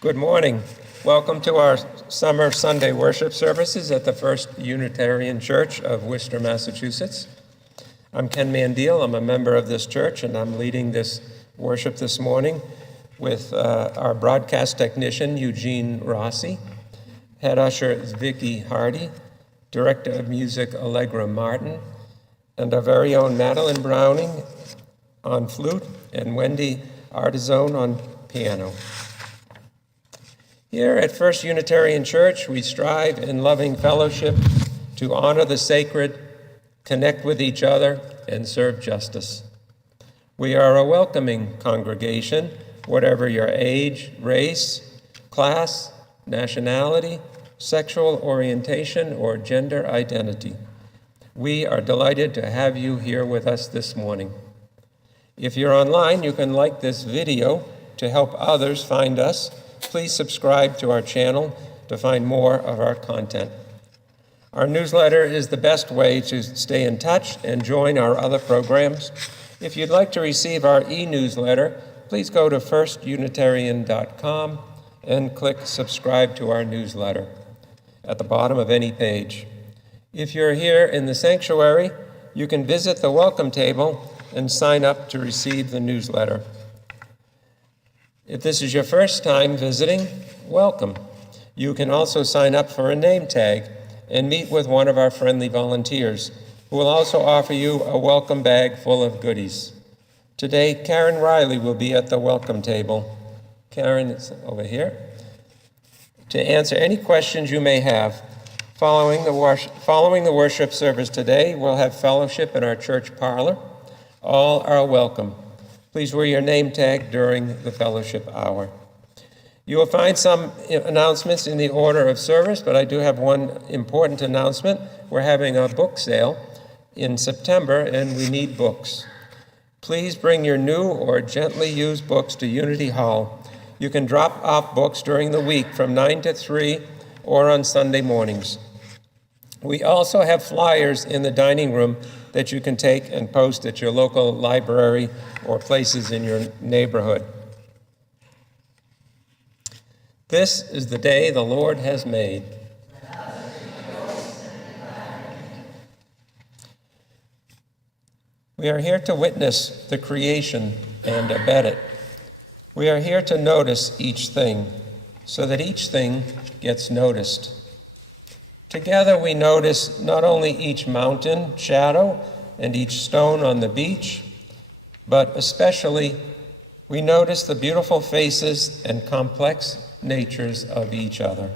Good morning. Welcome to our summer Sunday worship services at the First Unitarian Church of Worcester, Massachusetts. I'm Ken Mandile. I'm a member of this church, and I'm leading this worship this morning with our broadcast technician, Eugene Rossi, head usher Vicky Hardy, director of music Allegra Martin, and our very own Madeline Browning on flute and Wendy Artizone on piano. Here at First Unitarian Church, we strive in loving fellowship to honor the sacred, connect with each other, and serve justice. We are a welcoming congregation, whatever your age, race, class, nationality, sexual orientation, or gender identity. We are delighted to have you here with us this morning. If you're online, you can like this video to help others find us. Please subscribe to our channel to find more of our content. Our newsletter is the best way to stay in touch and join our other programs. If you'd like to receive our e-newsletter, please go to firstunitarian.com and click subscribe to our newsletter at the bottom of any page. If you're here in the sanctuary, you can visit the welcome table and sign up to receive the newsletter. If this is your first time visiting, welcome. You can also sign up for a name tag and meet with one of our friendly volunteers, who will also offer you a welcome bag full of goodies. Today, Karen Riley will be at the welcome table. Karen is over here to answer any questions you may have. Following the worship service today, we'll have fellowship in our church parlor. All are welcome. Please wear your name tag during the fellowship hour. You will find some announcements in the order of service, but I do have one important announcement. We're having a book sale in September, and we need books. Please bring your new or gently used books to Unity Hall. You can drop off books during the week from 9 to 3 or on Sunday mornings. We also have flyers in the dining room that you can take and post at your local library or places in your neighborhood. This is the day the Lord has made. We are here to witness the creation and abet it. We are here to notice each thing so that each thing gets noticed. Together we notice not only each mountain shadow and each stone on the beach, but especially we notice the beautiful faces and complex natures of each other.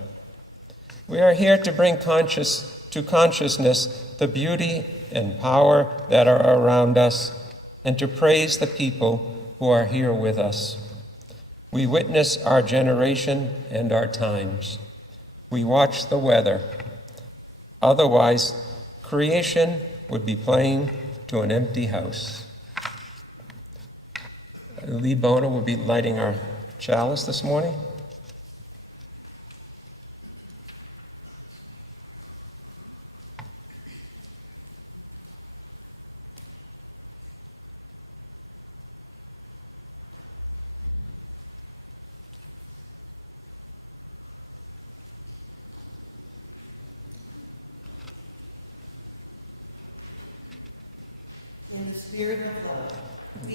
We are here to bring to consciousness the beauty and power that are around us and to praise the people who are here with us. We witness our generation and our times. We watch the weather. Otherwise, creation would be playing to an empty house. Lee Bona will be lighting our chalice this morning.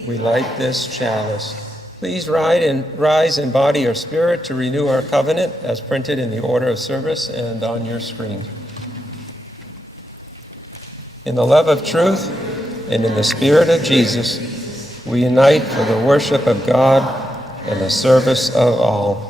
We light this chalice. Please rise in body or spirit to renew our covenant as printed in the order of service and on your screen. In the love of truth and in the spirit of Jesus, we unite for the worship of God and the service of all.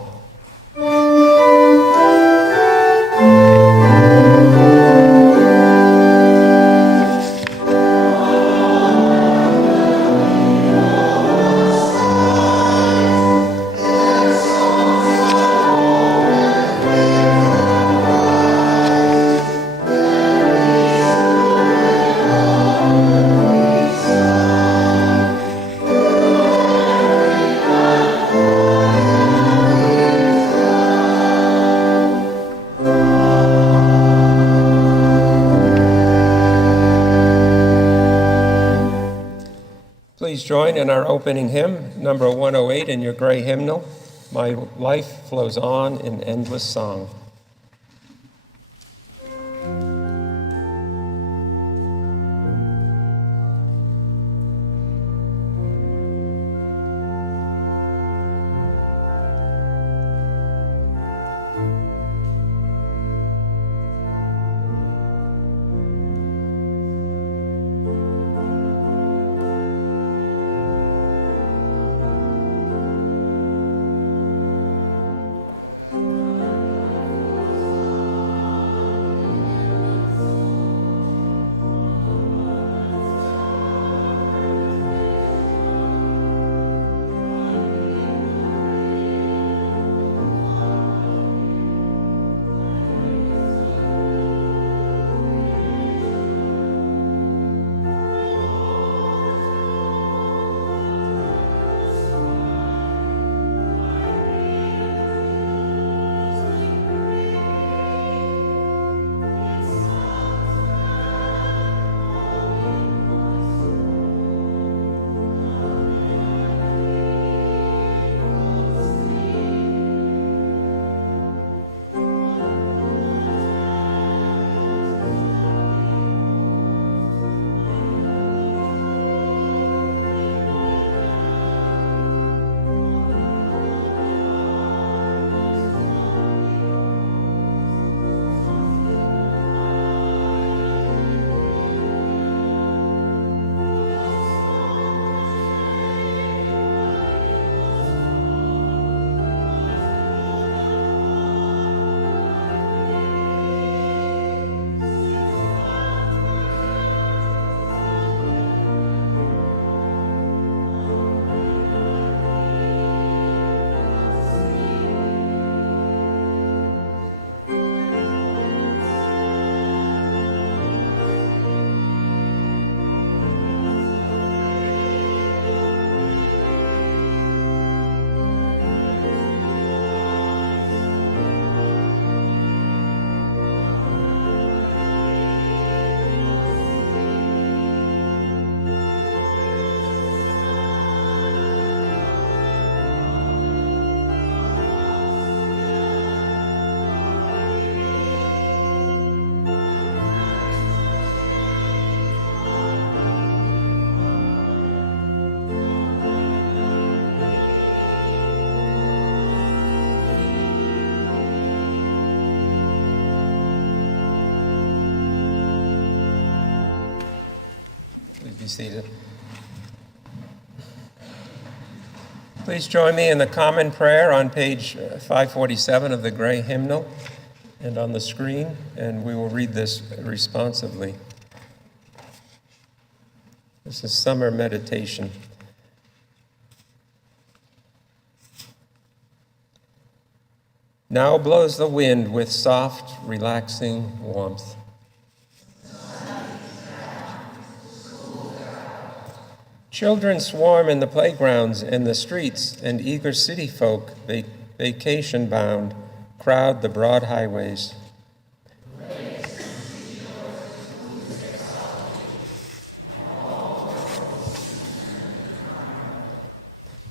Please join in our opening hymn, number 108 in your gray hymnal. My life flows on in endless song. Seated. Please join me in the common prayer on page 547 of the gray hymnal and on the screen, and we will read this responsively. This is summer meditation. Now blows the wind with soft, relaxing warmth. Children swarm in the playgrounds and the streets, and eager city folk, vacation-bound, crowd the broad highways.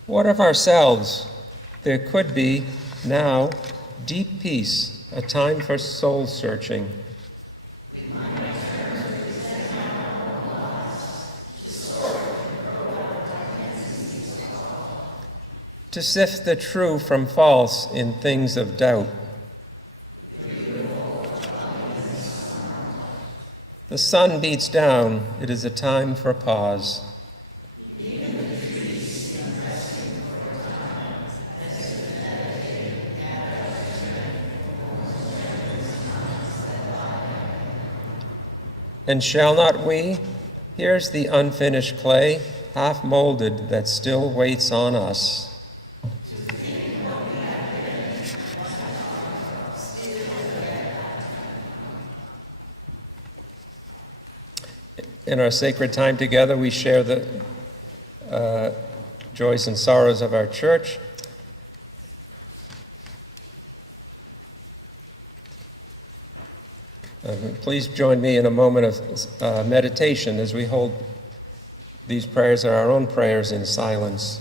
What of ourselves? There could be, now, deep peace, a time for soul-searching. To sift the true from false in things of doubt. The sun beats down, it is a time for pause. And shall not we? Here's the unfinished clay, half molded, that still waits on us. In our sacred time together, we share the joys and sorrows of our church. Please join me in a moment of meditation as we hold these prayers are our own prayers in silence.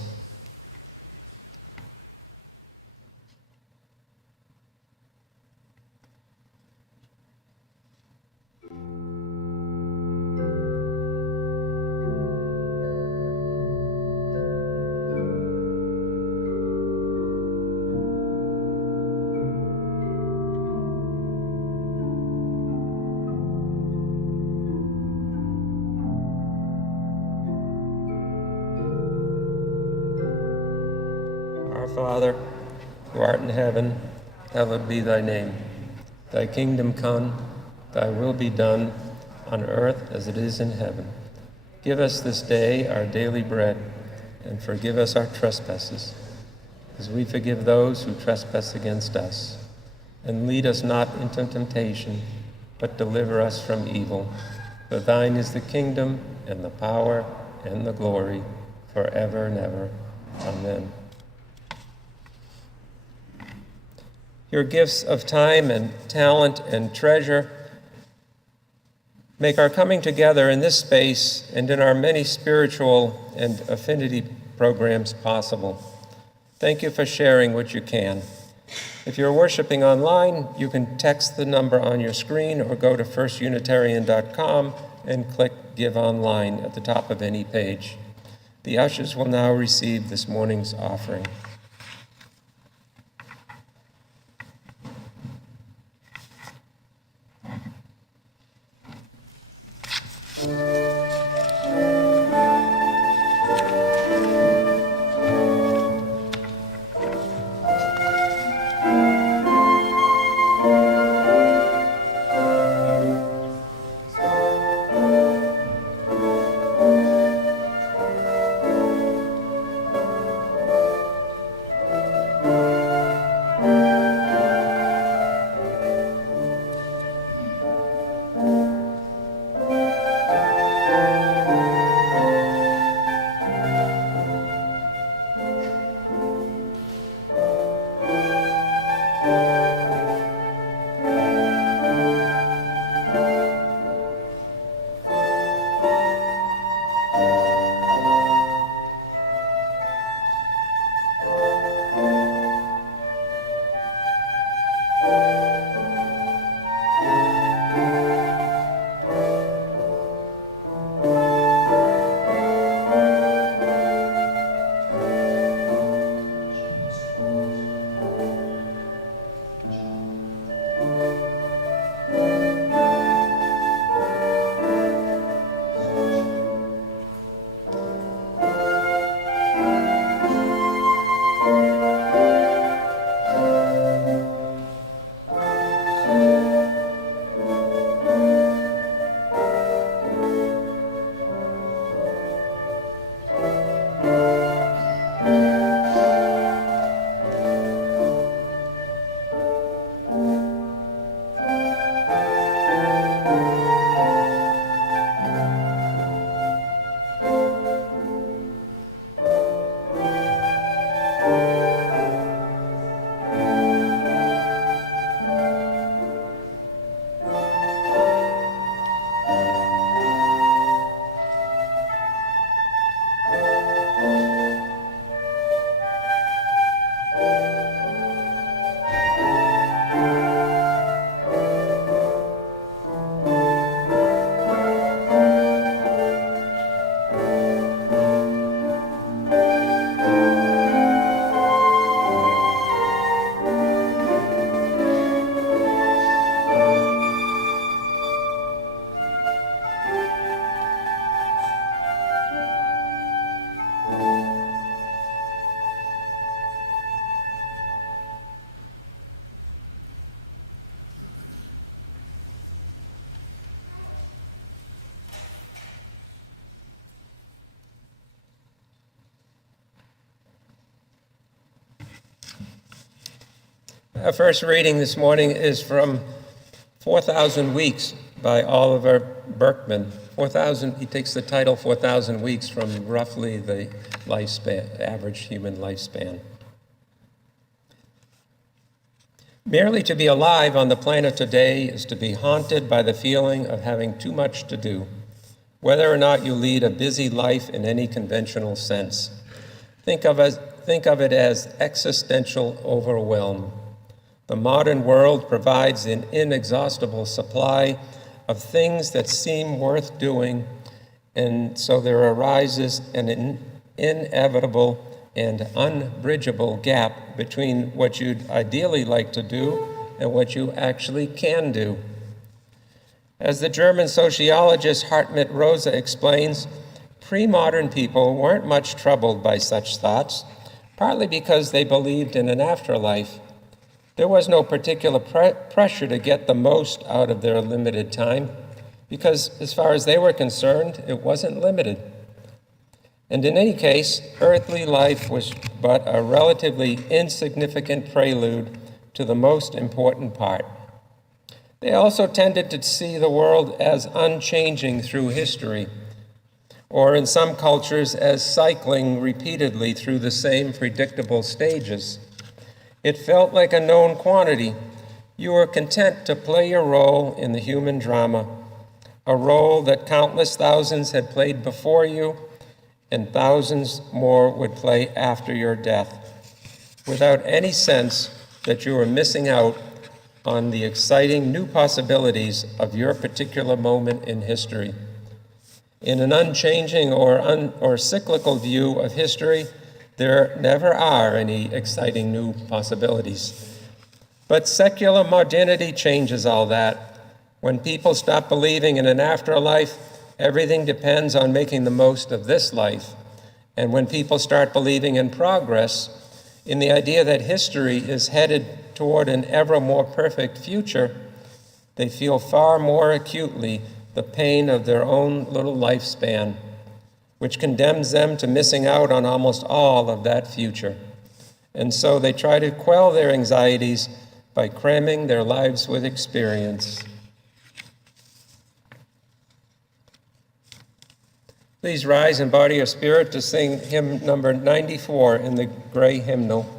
Father, who art in heaven, hallowed be thy name. Thy kingdom come, thy will be done, on earth as it is in heaven. Give us this day our daily bread, and forgive us our trespasses, as we forgive those who trespass against us. And lead us not into temptation, but deliver us from evil. For thine is the kingdom, and the power, and the glory, forever and ever. Amen. Your gifts of time and talent and treasure make our coming together in this space and in our many spiritual and affinity programs possible. Thank you for sharing what you can. If you're worshiping online, you can text the number on your screen or go to firstunitarian.com and click Give Online at the top of any page. The ushers will now receive this morning's offering. Our first reading this morning is from 4,000 Weeks by Oliver Burkeman. He takes the title 4,000 Weeks from roughly the lifespan, average human lifespan. Merely to be alive on the planet today is to be haunted by the feeling of having too much to do, whether or not you lead a busy life in any conventional sense. Think of it as existential overwhelm. The modern world provides an inexhaustible supply of things that seem worth doing, and so there arises an inevitable and unbridgeable gap between what you'd ideally like to do and what you actually can do. As the German sociologist Hartmut Rosa explains, pre-modern people weren't much troubled by such thoughts. partly because they believed in an afterlife. There was no particular pressure to get the most out of their limited time, because as far as they were concerned, it wasn't limited. And in any case, earthly life was but a relatively insignificant prelude to the most important part. They also tended to see the world as unchanging through history, or in some cultures as cycling repeatedly through the same predictable stages. It felt like a known quantity. You were content to play your role in the human drama, a role that countless thousands had played before you, and thousands more would play after your death, without any sense that you were missing out on the exciting new possibilities of your particular moment in history. In an unchanging or cyclical view of history, there never are any exciting new possibilities. But secular modernity changes all that. When people stop believing in an afterlife, everything depends on making the most of this life. And when people start believing in progress, in the idea that history is headed toward an ever more perfect future, they feel far more acutely the pain of their own little lifespan, which condemns them to missing out on almost all of that future. And so they try to quell their anxieties by cramming their lives with experience. Please rise in body or spirit to sing hymn number 94 in the gray hymnal.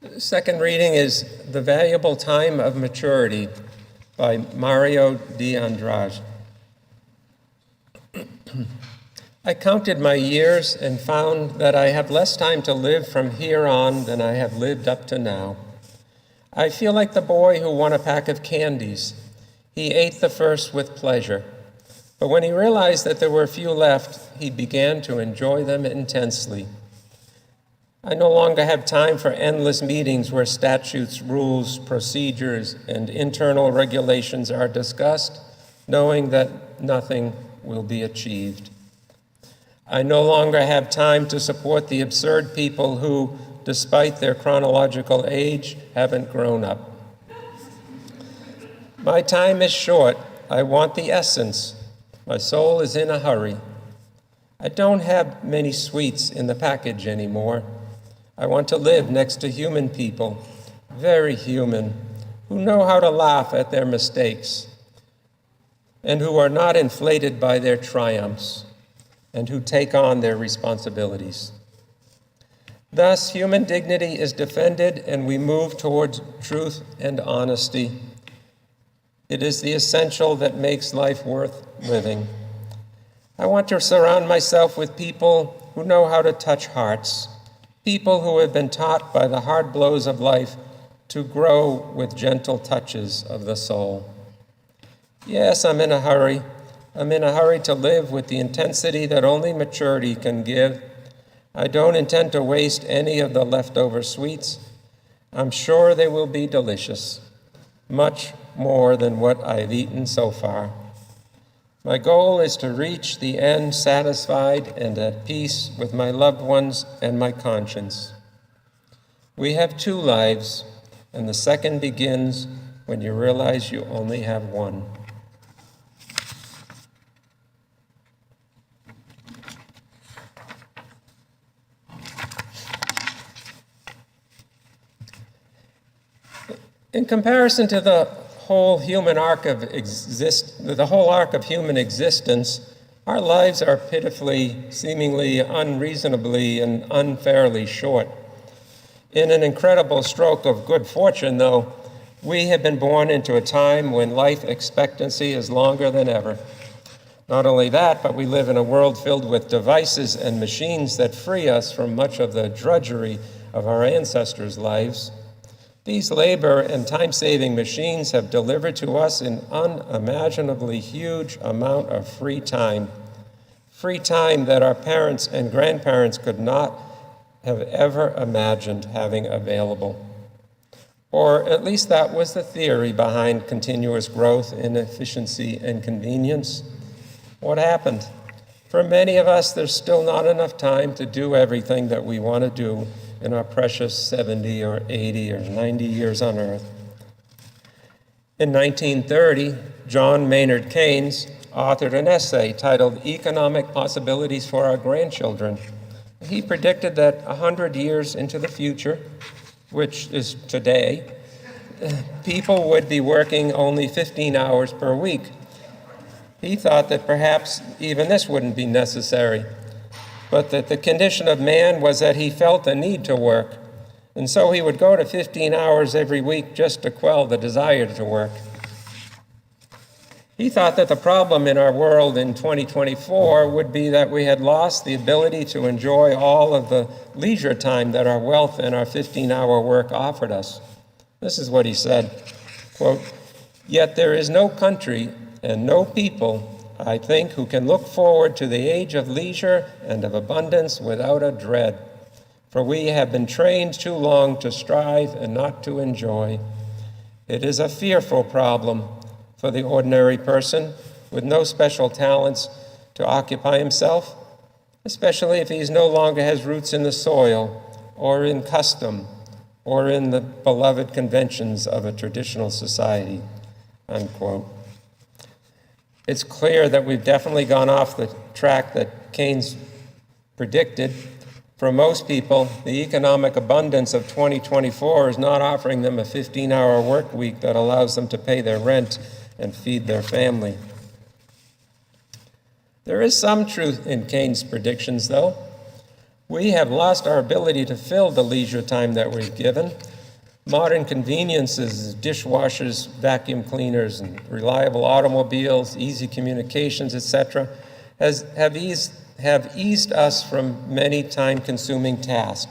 The second reading is The Valuable Time of Maturity by Mario de Andrade. I counted my years and found that I have less time to live from here on than I have lived up to now. I feel like the boy who won a pack of candies. He ate the first with pleasure, but when he realized that there were few left, he began to enjoy them intensely. I no longer have time for endless meetings where statutes, rules, procedures, and internal regulations are discussed, knowing that nothing will be achieved. I no longer have time to support the absurd people who, despite their chronological age, haven't grown up. My time is short. I want the essence. My soul is in a hurry. I don't have many sweets in the package anymore. I want to live next to human people, very human, who know how to laugh at their mistakes, and who are not inflated by their triumphs, and who take on their responsibilities. Thus, human dignity is defended, and we move towards truth and honesty, It is the essential that makes life worth living. I want to surround myself with people who know how to touch hearts, people who have been taught by the hard blows of life to grow with gentle touches of the soul. Yes, I'm in a hurry. I'm in a hurry to live with the intensity that only maturity can give. I don't intend to waste any of the leftover sweets. I'm sure they will be delicious, much more than what I've eaten so far. My goal is to reach the end satisfied and at peace with my loved ones and my conscience. We have two lives, and the second begins when you realize you only have one. In comparison to the whole arc of human existence, our lives are pitifully, seemingly unreasonably, and unfairly short. In an incredible stroke of good fortune, though, we have been born into a time when life expectancy is longer than ever. Not only that, but we live in a world filled with devices and machines that free us from much of the drudgery of our ancestors' lives. These labor and time-saving machines have delivered to us an unimaginably huge amount of free time that our parents and grandparents could not have ever imagined having available. Or at least that was the theory behind continuous growth in efficiency and convenience. What happened? For many of us, there's still not enough time to do everything that we want to do in our precious 70 or 80 or 90 years on earth. In 1930, John Maynard Keynes authored an essay titled Economic Possibilities for Our Grandchildren. He predicted that 100 years into the future, which is today, people would be working only 15 hours per week. He thought that perhaps even this wouldn't be necessary, but that the condition of man was that he felt a need to work, and so he would go to 15 hours every week just to quell the desire to work. He thought that the problem in our world in 2024 would be that we had lost the ability to enjoy all of the leisure time that our wealth and our 15-hour work offered us. This is what he said, quote, "Yet there is no country and no people, I think, who can look forward to the age of leisure and of abundance without a dread. For we have been trained too long to strive and not to enjoy. It is a fearful problem for the ordinary person with no special talents to occupy himself, especially if he no longer has roots in the soil or in custom or in the beloved conventions of a traditional society," unquote. It's clear that we've definitely gone off the track that Keynes predicted. For most people, the economic abundance of 2024 is not offering them a 15-hour work week that allows them to pay their rent and feed their family. There is some truth in Keynes' predictions, though. We have lost our ability to fill the leisure time that we're given. Modern conveniences, dishwashers, vacuum cleaners, and reliable automobiles, easy communications, etc., have eased us from many time-consuming tasks.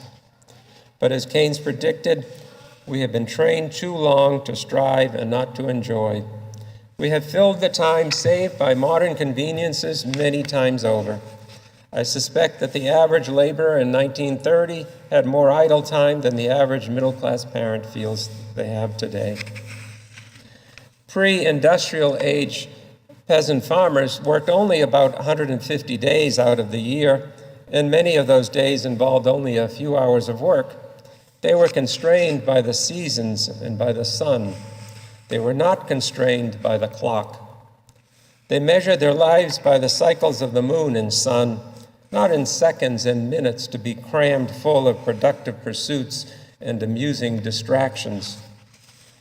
But as Keynes predicted, we have been trained too long to strive and not to enjoy. We have filled the time saved by modern conveniences many times over. I suspect that the average laborer in 1930 had more idle time than the average middle-class parent feels they have today. Pre-industrial age peasant farmers worked only about 150 days out of the year, and many of those days involved only a few hours of work. They were constrained by the seasons and by the sun. They were not constrained by the clock. They measured their lives by the cycles of the moon and sun, not in seconds and minutes to be crammed full of productive pursuits and amusing distractions.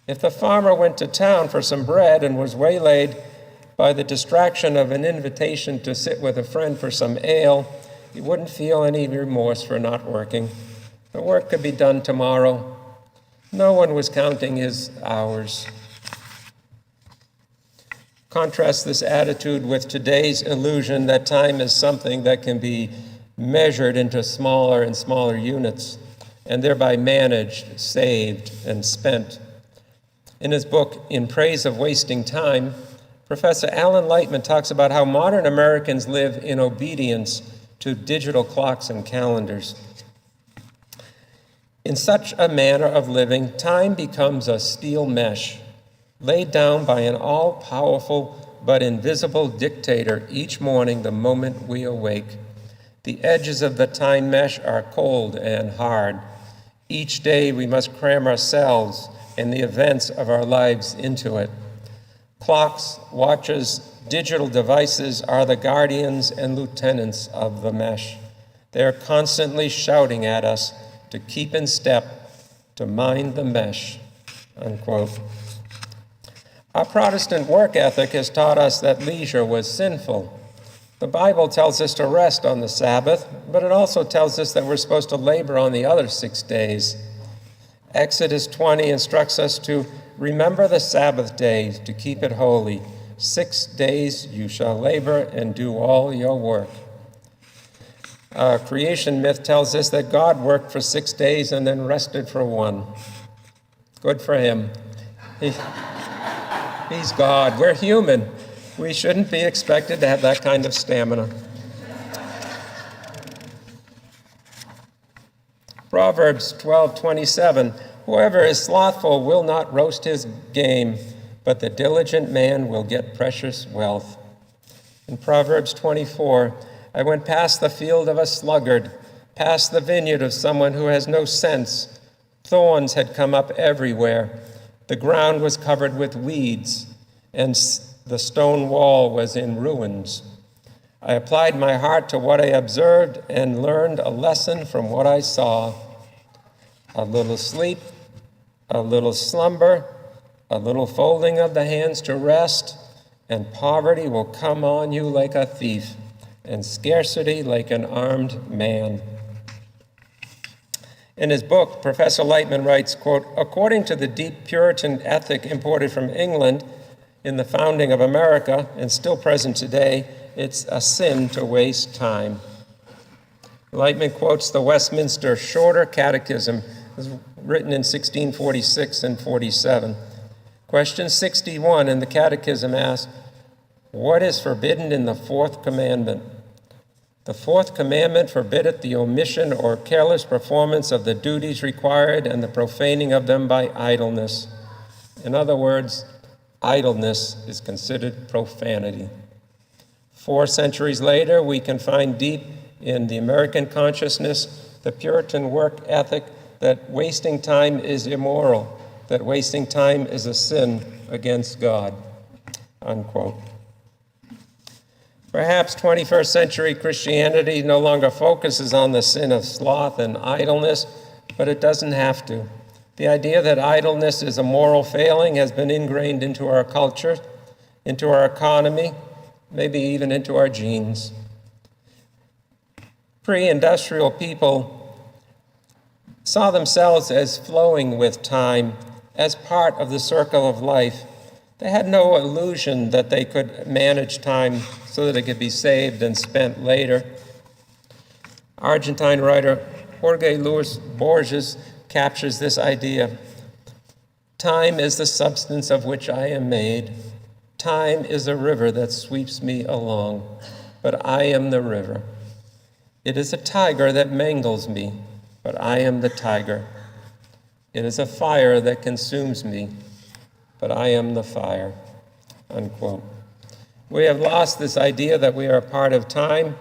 If the farmer went to town for some bread and was waylaid by the distraction of an invitation to sit with a friend for some ale, he wouldn't feel any remorse for not working. The work could be done tomorrow. No one was counting his hours. Contrast this attitude with today's illusion that time is something that can be measured into smaller and smaller units, and thereby managed, saved, and spent. In his book, In Praise of Wasting Time, Professor Alan Lightman talks about how modern Americans live in obedience to digital clocks and calendars. In such a manner of living, time becomes a steel mesh laid down by an all-powerful but invisible dictator each morning the moment we awake. The edges of the time mesh are cold and hard. Each day we must cram ourselves and the events of our lives into it. Clocks, watches, digital devices are the guardians and lieutenants of the mesh. They are constantly shouting at us to keep in step, to mind the mesh, unquote. Our Protestant work ethic has taught us that leisure was sinful. The Bible tells us to rest on the Sabbath, but it also tells us that we're supposed to labor on the other 6 days. Exodus 20 instructs us to remember the Sabbath day, to keep it holy. 6 days you shall labor and do all your work. Creation myth tells us that God worked for 6 days and then rested for 1. Good for him. He's God. We're human. We shouldn't be expected to have that kind of stamina. Proverbs 12:27, whoever is slothful will not roast his game, but the diligent man will get precious wealth. In Proverbs 24, I went past the field of a sluggard, past the vineyard of someone who has no sense. Thorns had come up everywhere. The ground was covered with weeds, and the stone wall was in ruins. I applied my heart to what I observed and learned a lesson from what I saw. A little sleep, a little slumber, a little folding of the hands to rest, and poverty will come on you like a thief, and scarcity like an armed man. In his book, Professor Lightman writes, quote, according to the deep Puritan ethic imported from England in the founding of America and still present today, it's a sin to waste time. Lightman quotes the Westminster Shorter Catechism, written in 1646 and 47. Question 61 in the Catechism asks, what is forbidden in the fourth commandment? The fourth commandment forbiddeth the omission or careless performance of the duties required and the profaning of them by idleness. In other words, idleness is considered profanity. 4 centuries later, we can find deep in the American consciousness the Puritan work ethic that wasting time is immoral, that wasting time is a sin against God, unquote. Perhaps 21st century Christianity no longer focuses on the sin of sloth and idleness, but it doesn't have to. The idea that idleness is a moral failing has been ingrained into our culture, into our economy, maybe even into our genes. Pre-industrial people saw themselves as flowing with time, as part of the circle of life. They had no illusion that they could manage time so that it could be saved and spent later. Argentine writer Jorge Luis Borges captures this idea. Time is the substance of which I am made. Time is a river that sweeps me along, but I am the river. It is a tiger that mangles me, but I am the tiger. It is a fire that consumes me, but I am the fire, unquote. We have lost this idea that we are a part of time.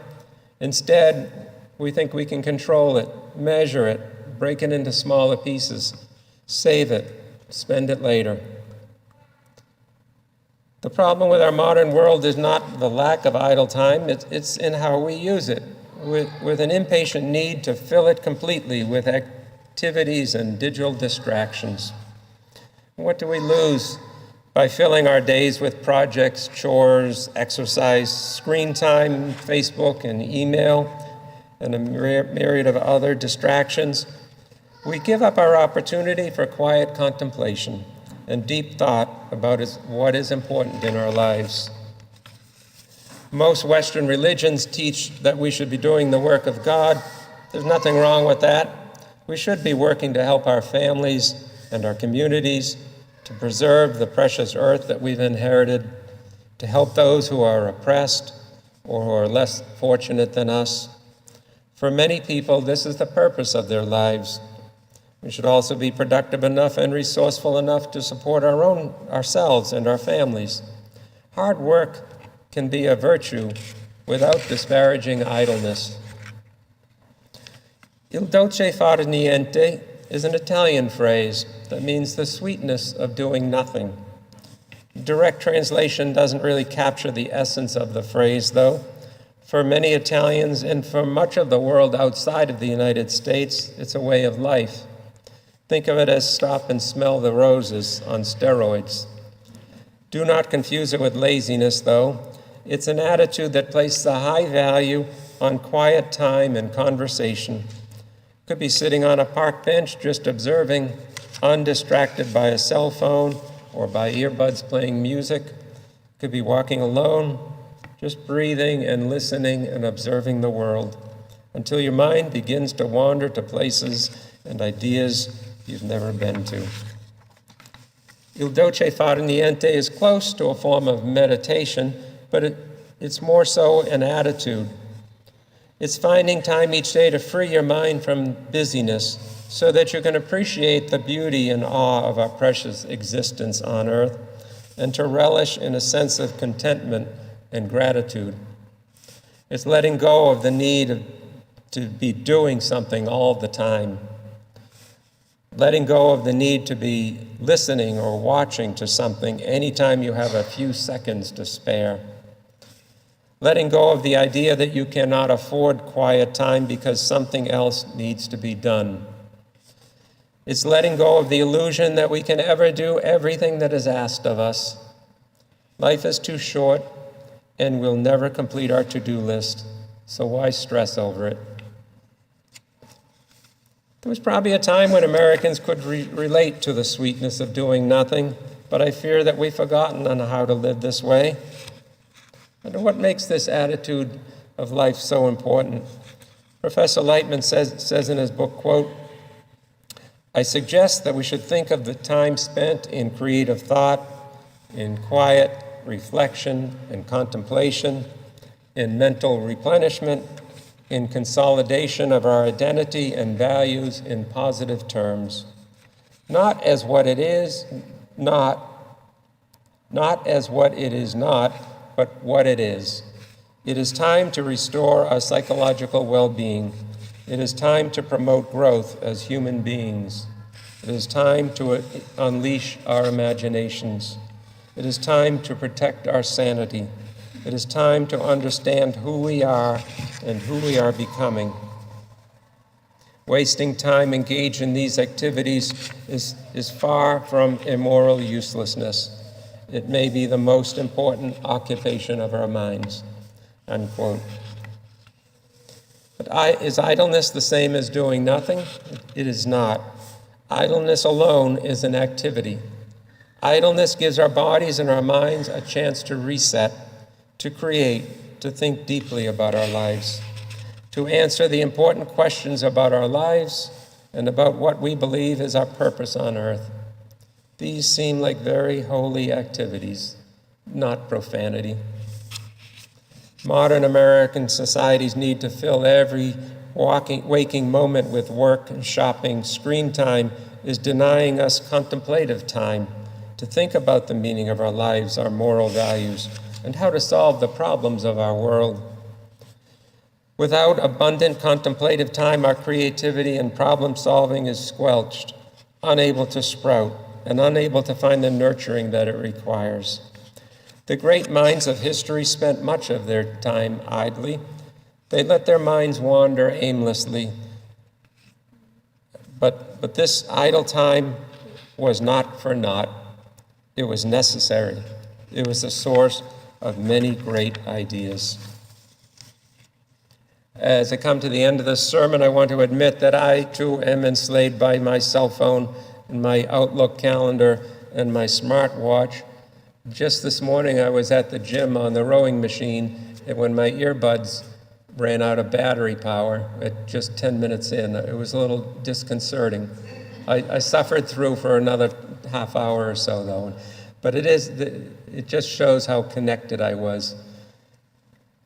Instead, we think we can control it, measure it, break it into smaller pieces, save it, spend it later. The problem with our modern world is not the lack of idle time, it's in how we use it, with an impatient need to fill it completely with activities and digital distractions. What do we lose by filling our days with projects, chores, exercise, screen time, Facebook and email, and a myriad of other distractions? We give up our opportunity for quiet contemplation, and deep thought about what is important in our lives. Most Western religions teach that we should be doing the work of God. There's nothing wrong with that. We should be working to help our families and our communities, to preserve the precious earth that we've inherited, to help those who are oppressed or who are less fortunate than us. For many people, this is the purpose of their lives. We should also be productive enough and resourceful enough to support ourselves and our families. Hard work can be a virtue without disparaging idleness. Il dolce far niente is an Italian phrase that means the sweetness of doing nothing. Direct translation doesn't really capture the essence of the phrase, though. For many Italians and for much of the world outside of the United States, it's a way of life. Think of it as stop and smell the roses on steroids. Do not confuse it with laziness, though. It's an attitude that places a high value on quiet time and conversation. Could be sitting on a park bench just observing, undistracted by a cell phone or by earbuds playing music. Could be walking alone, just breathing and listening and observing the world until your mind begins to wander to places and ideas you've never been to. Il dolce far niente is close to a form of meditation, but it's more so an attitude. It's finding time each day to free your mind from busyness so that you can appreciate the beauty and awe of our precious existence on earth and to relish in a sense of contentment and gratitude. It's letting go of the need to be doing something all the time. Letting go of the need to be listening or watching to something anytime you have a few seconds to spare. Letting go of the idea that you cannot afford quiet time because something else needs to be done. It's letting go of the illusion that we can ever do everything that is asked of us. Life is too short, and we'll never complete our to-do list, so why stress over it? There was probably a time when Americans could relate to the sweetness of doing nothing, but I fear that we've forgotten on how to live this way. And what makes this attitude of life so important? Professor Lightman says in his book, quote, I suggest that we should think of the time spent in creative thought, in quiet reflection and contemplation, in mental replenishment, in consolidation of our identity and values in positive terms, not as what it is, not as what it is not, but what it is. It is time to restore our psychological well-being. It is time to promote growth as human beings. It is time to unleash our imaginations. It is time to protect our sanity. It is time to understand who we are and who we are becoming. Wasting time engaged in these activities is far from immoral uselessness. It may be the most important occupation of our minds, unquote. But is idleness the same as doing nothing? It is not. Idleness alone is an activity. Idleness gives our bodies and our minds a chance to reset, to create, to think deeply about our lives, to answer the important questions about our lives and about what we believe is our purpose on earth. These seem like very holy activities, not profanity. Modern American societies need to fill every waking moment with work and shopping. Screen time is denying us contemplative time to think about the meaning of our lives, our moral values, and how to solve the problems of our world. Without abundant contemplative time, our creativity and problem solving is squelched, unable to sprout, and unable to find the nurturing that it requires. The great minds of history spent much of their time idly. They let their minds wander aimlessly. But this idle time was not for naught. It was necessary. It was the source of many great ideas. As I come to the end of this sermon, I want to admit that I too am enslaved by my cell phone and my Outlook calendar and my smartwatch. Just this morning, I was at the gym on the rowing machine, and when my earbuds ran out of battery power at just 10 minutes in, it was a little disconcerting. I suffered through for another half hour or so, though. But it just shows how connected I was.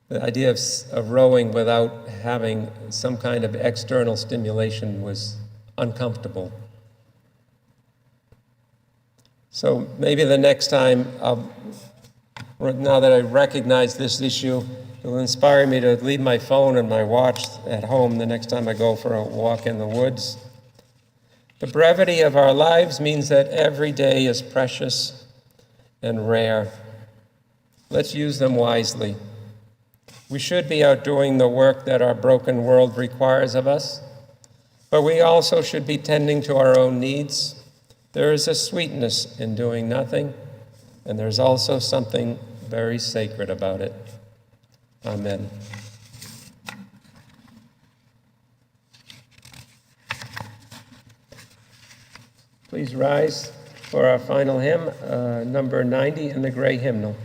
The idea of rowing without having some kind of external stimulation was uncomfortable. So maybe the next time, now that I recognize this issue, it will inspire me to leave my phone and my watch at home the next time I go for a walk in the woods. The brevity of our lives means that every day is precious and rare. Let's use them wisely. We should be out doing the work that our broken world requires of us, but we also should be tending to our own needs. There is a sweetness in doing nothing, and there's also something very sacred about it. Amen. Please rise for our final hymn, number 90 in the gray hymnal.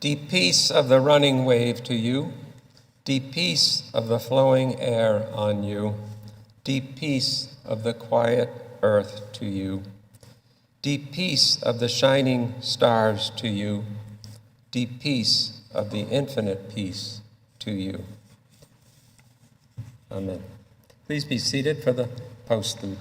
Deep peace of the running wave to you, deep peace of the flowing air on you, deep peace of the quiet earth to you, deep peace of the shining stars to you, deep peace of the infinite peace to you. Amen. Please be seated for the postlude.